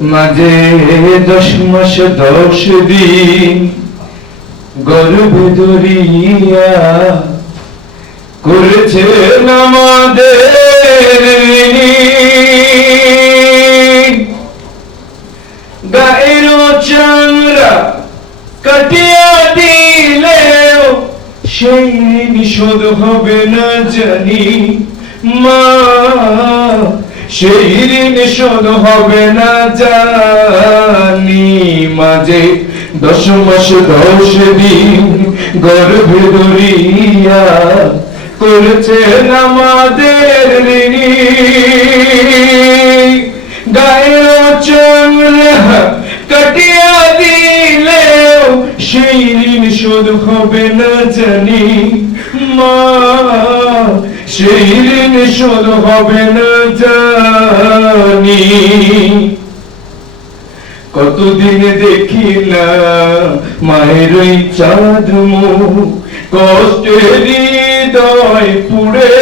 মাঝে 10 মাস 10 দিন গর্ভে ধরিয়া করেছেন আমাদের ঋণী। গায়ের চামড়া কাটিয়া দিলেও সেই ঋণ শোধ হবে না জানি মা, সেই ঋণ শোধ হবে না জানি। মাঝে 10 মাস 10 দিন গর্ভে ধরিয়া করেছেন আমাদের ঋণী। গায়ের চামড়া কাটিয়া দিলেও সেই ঋণ শোধ হবে না জানি মা, সেই ঋণ শোধ হবে না জানি। কতদিন দেখিলাম মায়ের ওই চাঁদ মুখ, কষ্টে হৃদয় পুড়ে